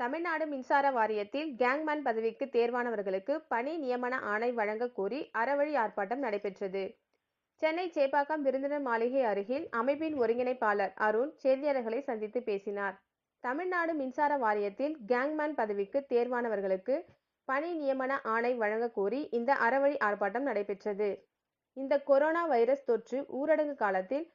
தமிழ்நாடு மின்சார வாரியத்தில் கேங்மேன் பதவிக்கு தேர்வானவர்களுக்கு பணி நியமன ஆணை வழங்க கோரி அறவழி ஆர்ப்பாட்டம் நடைபெற்றது. சென்னை சேப்பாக்கம் விருந்தினர் மாளிகை அருகில் அமைப்பின் ஒருங்கிணைப்பாளர் அருண் செய்தியாளர்களை சந்தித்து பேசினார். தமிழ்நாடு மின்சார வாரியத்தில் கேங்மேன் பதவிக்கு தேர்வானவர்களுக்கு பணி நியமன ஆணை வழங்க கோரி இந்த அறவழி ஆர்ப்பாட்டம் நடைபெற்றது. இந்த கொரோனா வைரஸ் தொற்று ஊரடங்கு காலத்தில்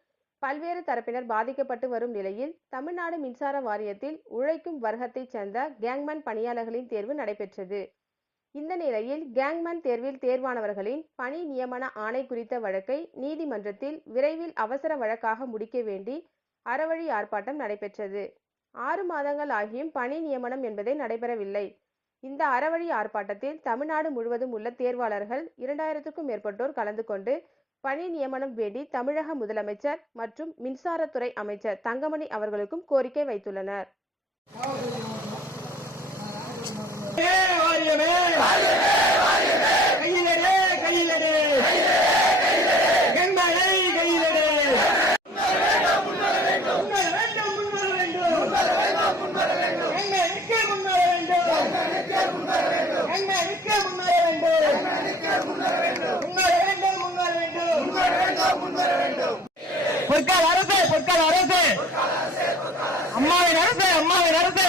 பல்வேறு தரப்பினர் பாதிக்கப்பட்டு வரும் நிலையில் தமிழ்நாடு மின்சார வாரியத்தில் உழைக்கும் வர்க்கத்தைச் சேர்ந்த கேங்மேன் பணியாளர்களின் தேர்வு நடைபெற்றது. இந்த நிலையில் கேங்மேன் தேர்வில் தேர்வானவர்களின் பணி நியமன ஆணை குறித்த வழக்கை நீதிமன்றத்தில் விரைவில் அவசர வழக்காக முடிக்க வேண்டி அறவழி ஆர்ப்பாட்டம் நடைபெற்றது. 6 மாதங்கள் ஆகியும் பணி நியமனம் என்பதே நடைபெறவில்லை. இந்த அறவழி ஆர்ப்பாட்டத்தில் தமிழ்நாடு முழுவதும் உள்ள தேர்வாளர்கள் 2000க்கும் மேற்பட்டோர் கலந்து கொண்டு பணி நியமனம் வேண்டி தமிழக முதலமைச்சர் மற்றும் மின்சாரத்துறை அமைச்சர் தங்கமணி அவர்களுக்கும் கோரிக்கை வைத்துள்ளனர். பொற்கால அரசு, பொற்கால அரசு, அம்மாவின் அரசு, அம்மாவின் அரசு,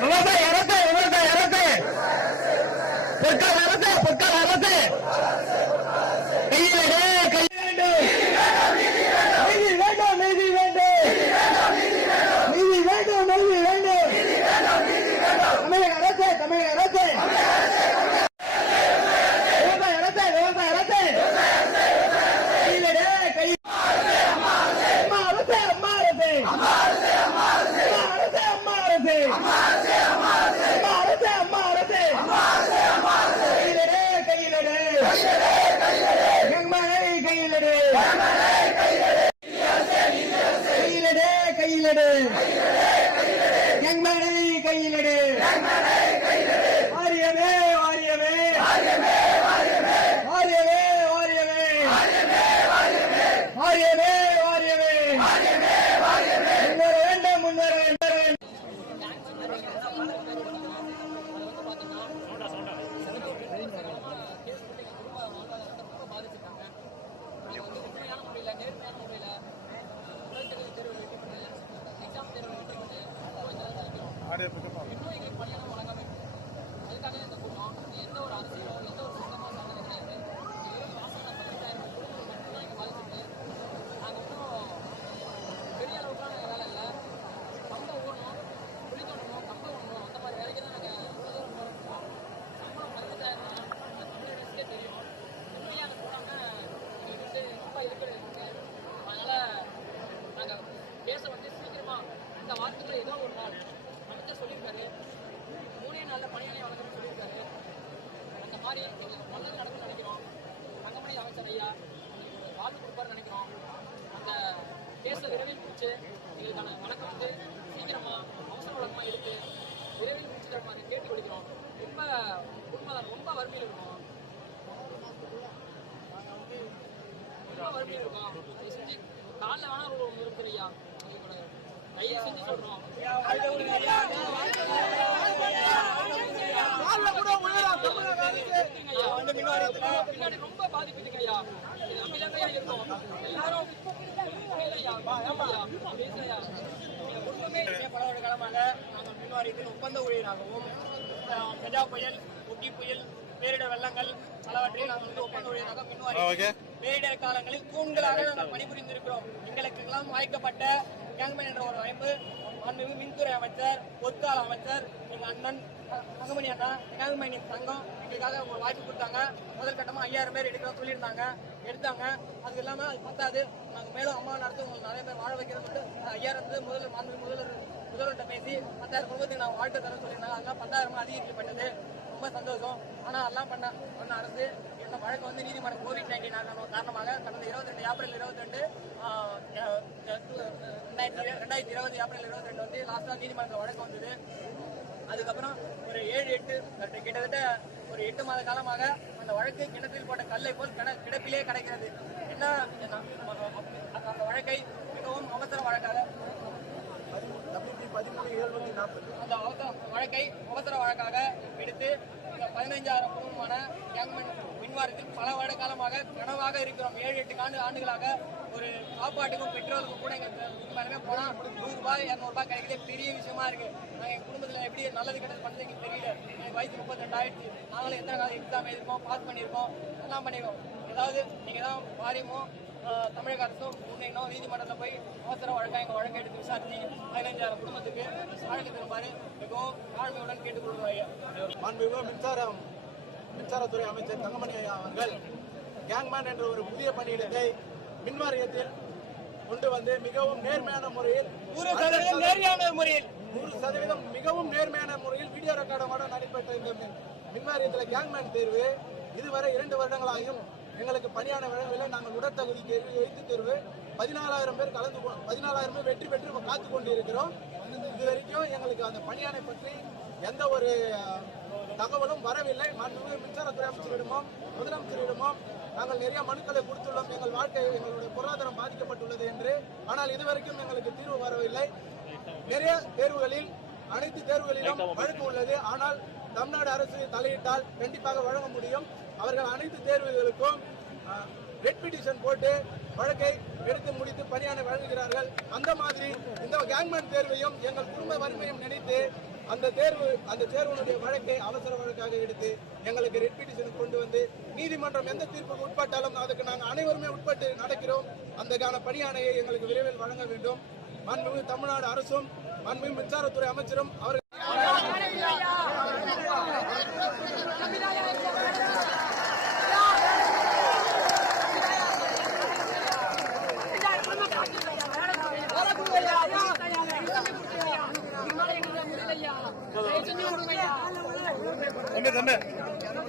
விவசாய அரசு, விவசாய அரசு, பொற்கால அரசு, பொற்கால அரசு, கையில் கை வேண்டும், நீதி வேண்டும், நீதி வேண்டும், நீதி வேண்டும், நீதி வேண்டும், தமிழக அரசு, தமிழக அரசு, விவசாய அரசு, விவசாய அரசு, இந்த வாரத்துல ஏதோ ஒரு நாள் அமைச்சர் சொல்லியிருக்காரு, 3 நாள்ல பணியாளை வழங்கணும்னு சொல்லியிருக்காரு. அந்த மாதிரி நல்லது நடக்கும்னு நினைக்கிறோம். தங்கமணி அமைச்சர் ஐயா வாழ்வு கொடுப்பாருன்னு நினைக்கிறோம். அந்த கேஸை விரைவில் முடிச்சு எங்களுக்கான வழக்கம் வந்து சீக்கிரமா அவசர வழக்கமா இருக்கு விரைவில் முடிச்சு தரமாக கேட்டு கொடுக்கிறோம். ரொம்ப உண்மைதான், ரொம்ப வறுமையில் இருக்கும், ரொம்ப வறுமையில் இருக்கும். அதை செஞ்சு காலில் வேணா ஒரு நிறுத்தம் ஐயா, கையை செஞ்சு சொல்றோம். பின்னாடி ரொம்ப பாதிப்பு இல்லைங்க ஐயா, நம்பிக்கையா இருக்கும் எல்லாரும். பல காலமாக நாங்கள் மின் வாரியத்தில் ஒப்பந்த ஊழியராகவும் கஜா புயல், ஒக்கி புயல், பேரிடர் வெள்ளங்கள் பலவற்றையும் நாங்கள் வந்து ஒப்பந்த ஊழியராக மின் வாரியம் பேரிடர் காலங்களில் தூண்களாக நாங்கள் பணிபுரிந்திருக்கிறோம். எங்களுக்கு எல்லாம் வாய்க்கப்பட்ட கேங்மேன் என்ற ஒரு அமைப்பு மாண்புமிகு மின்துறை அமைச்சர், பொற்கால அமைச்சர், எங்க அண்ணன் தங்கமணி அண்ணா கேங்மேனின் சங்கம் எங்களுக்காக ஒரு வாய்ப்பு கொடுத்தாங்க. முதல் கட்டமா 5000 பேர் எடுக்கிறோம் சொல்லியிருந்தாங்க, எடுத்தாங்க. அது இல்லாம அது பத்தாது, நாங்கள் மேலும் அம்மா நடத்து உங்களுக்கு நிறைய பேர் வாழ வைக்கிறோம் சொல்லிட்டு 5000 முதல்வர்கிட்ட பேசி 10,000 குடும்பத்துக்கு நான் வாழ்க்கை தர சொல்லியிருந்தாங்க. அதெல்லாம் 10,000 அதிகரிக்கப்பட்டது. ரொம்ப சந்தோஷம். ஆனால் அதெல்லாம் பண்ண அரசு இந்த வழக்கு வந்து நீதிமன்றம் COVID-19 காரணமாக கடந்த 22 ஏப்ரல் 22 2020 ஏப்ரல் 22 வந்து லாஸ்டா நீதிமன்ற வழக்கு வந்தது. அதுக்கப்புறம் ஒரு 7-8 கிட்டத்தட்ட ஒரு 8 மாத காலமாக அந்த வழக்கு கிணற்றில் போட்ட கல்லை போல் கிடப்பிலே கிடைக்கிறது. என்ன அந்த வழக்கை மிகவும் அவசர வழக்காக WP 1374 அந்த வழக்கை அவசர வழக்காக எடுத்து 15,000 குடும்பமான கேங்மேன் மின்வாரியத்தில் பல வருட காலமாக கனவாக இருக்கிறோம். 7-8 ஆண்டுகளாக ஒரு சாப்பாட்டுக்கும் பெட்ரோலுக்கும் கூட எங்க போனா ₹100 200 கிடைக்கிறது பெரிய விஷயமா இருக்கு. நாங்க எங்க குடும்பத்துல எப்படி நல்லது கெட்டது பண்ணது எங்களுக்கு தெரியல. எனக்கு வயசு 32 ஆயிடுச்சு. நாங்களும் எத்தனை காலம் எக்ஸாம் எழுதிருக்கோம், பாஸ் பண்ணியிருக்கோம், எல்லாம் பண்ணிருக்கோம். ஏதாவது நீங்க தான் வாரியமோ தமிழக அரசும் முன்னேறணும், நீதிமன்றத்தில் போய் அவசர வழக்காக எங்கள் வழக்கை எடுத்து விசாரிச்சு 15,000 குடும்பத்துக்கு வழக்கு தருமாறு மிகவும் தாழ்மையுடன் கேட்டுக்கொள்கிறோம். மாண்புமிகு மின்சாரத்துறை அமைச்சர் தங்கமணி ஐயா அவர்கள் கேங்மேன் என்ற ஒரு புதிய பணியிடத்தை மின்வாரியத்தில் கொண்டு வந்து மிகவும் நேர்மையான முறையில் 100% மிகவும் நேர்மையான முறையில் வீடியோ ரெக்கார்டோட நடைபெற்ற இந்த மின்வாரியத்தில் கேங்மேன் தேர்வு இதுவரை 2 வருடங்களாகியும் எங்களுக்கு பணியான வழங்கவில்லை. நாங்கள் உடற்தகுதி தேர்வு, எழுத்து தேர்வு 14,000 பேர் 14,000 பேர் வெற்றி பெற்று காத்து கொண்டு இருக்கிறோம். இது வரைக்கும் எங்களுக்கு அந்த பணியானை பற்றி எந்த ஒரு தகவலும் வரவில்லை. மாண்புமிகு மின்சாரத்துறை அமைச்சரிடமோ முதலமைச்சரிடமோ நாங்கள் நிறைய மனுக்களை கொடுத்துள்ளோம். எங்கள் வாழ்க்கை, எங்களுடைய பொருளாதாரம் பாதிக்கப்பட்டுள்ளது என்று. ஆனால் இதுவரைக்கும் எங்களுக்கு தீர்வு வரவில்லை. நிறைய தேர்வுகளில் அனைத்து தேர்வுகளிலும் வழக்கு உள்ளது. ஆனால் தமிழ்நாடு அரசு தலையிட்டால் கண்டிப்பாக வழங்க முடியும். அவர்கள் அனைத்து தேர்வுகளுக்கும் ரெட் பெட்டிஷன் போட்டு வழக்கை எடுத்து முடித்து பணியானை வழங்குகிறார்கள். அந்த மாதிரி இந்த கேங்மேன் தேர்வையும் எங்கள் குடும்ப வறுமையும் நினைத்து அந்த தேர்வுடைய வழக்கை அவசர வழக்காக எடுத்து எங்களுக்கு ரெட் பெட்டிஷன் கொண்டு வந்து நீதிமன்றம் எந்த தீர்ப்புக்கு உட்பட்டாலும் அதுக்கு நாங்கள் அனைவருமே உட்பட்டு நடக்கிறோம். அந்த பணியானையை எங்களுக்கு விரைவில் வழங்க வேண்டும். மாண்புமிகு தமிழ்நாடு அரசும் மாண்புமிகு மின்சாரத்துறை அமைச்சரும் அவர்கள் தம்பி